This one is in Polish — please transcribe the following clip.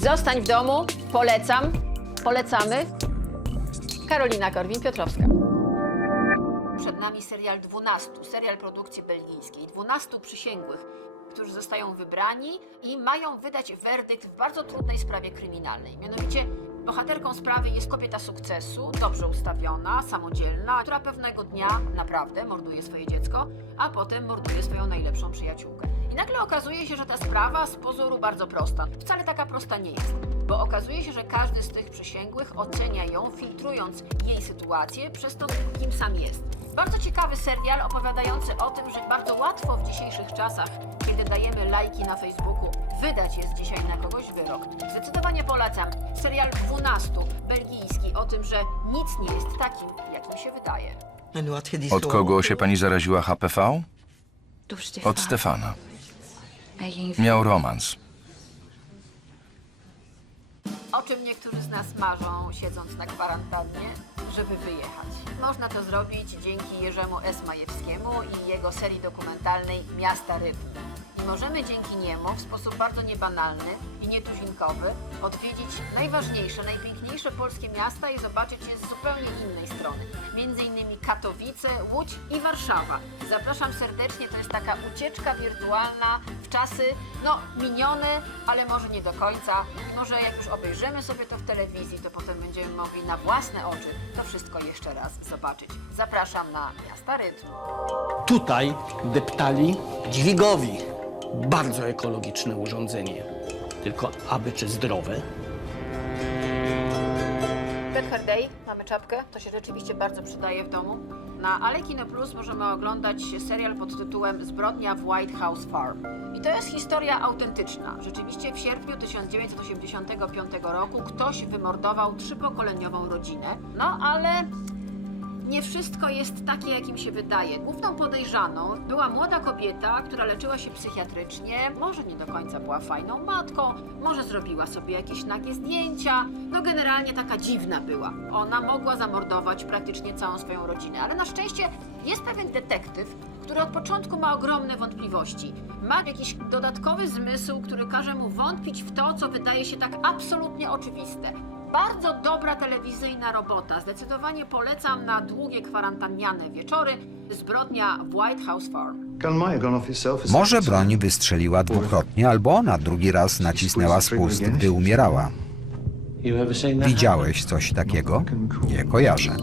Zostań w domu, polecam, polecamy. Karolina Korwin-Piotrowska. Przed nami serial 12, serial produkcji belgijskiej. 12 przysięgłych, którzy zostają wybrani i mają wydać werdykt w bardzo trudnej sprawie kryminalnej. Mianowicie bohaterką sprawy jest kobieta sukcesu, dobrze ustawiona, samodzielna, która pewnego dnia naprawdę morduje swoje dziecko, a potem morduje swoją najlepszą przyjaciółkę. I nagle okazuje się, że ta sprawa z pozoru bardzo prosta. Wcale taka prosta nie jest, bo okazuje się, że każdy z tych przysięgłych ocenia ją, filtrując jej sytuację przez to, kim sam jest. Bardzo ciekawy serial opowiadający o tym, że bardzo łatwo w dzisiejszych czasach, kiedy dajemy lajki na Facebooku, wydać jest dzisiaj na kogoś wyrok. Zdecydowanie polecam serial 12 belgijski o tym, że nic nie jest takim, jakim się wydaje. Od kogo się pani zaraziła HPV? Od Stefana. Miał romans. O czym niektórzy z nas marzą, siedząc na kwarantannie, żeby wyjechać. Można to zrobić dzięki Jerzemu S. Majewskiemu i jego serii dokumentalnej Miasta Rytm. I możemy dzięki niemu w sposób bardzo niebanalny i nietuzinkowy odwiedzić najważniejsze, najpiękniejsze polskie miasta i zobaczyć je z zupełnie innej strony. Innymi Katowice, Łódź i Warszawa. Zapraszam serdecznie, to jest taka ucieczka wirtualna w czasy, no minione, ale może nie do końca. Może jak już obejrzymy sobie to w telewizji, to potem będziemy mogli na własne oczy to wszystko jeszcze raz zobaczyć. Zapraszam na Miasta Rytmu. Tutaj deptali dźwigowi. Bardzo ekologiczne urządzenie. Tylko aby czy zdrowe? Red Day, mamy czapkę, to się rzeczywiście bardzo przydaje w domu. Na Ale Kino Plus możemy oglądać serial pod tytułem Zbrodnia w White House Farm. I to jest historia autentyczna. Rzeczywiście w sierpniu 1985 roku ktoś wymordował trzypokoleniową rodzinę. No ale nie wszystko jest takie, jakim się wydaje. Główną podejrzaną była młoda kobieta, która leczyła się psychiatrycznie. Może nie do końca była fajną matką, może zrobiła sobie jakieś nagie zdjęcia. No generalnie taka dziwna była. Ona mogła zamordować praktycznie całą swoją rodzinę, ale na szczęście jest pewien detektyw, który od początku ma ogromne wątpliwości. Ma jakiś dodatkowy zmysł, który każe mu wątpić w to, co wydaje się tak absolutnie oczywiste. Bardzo dobra telewizyjna robota. Zdecydowanie polecam na długie kwarantanniane wieczory. Zbrodnia w White House Farm. Może broń wystrzeliła dwukrotnie, albo ona drugi raz nacisnęła spust, gdy umierała. Widziałeś coś takiego? Nie kojarzę.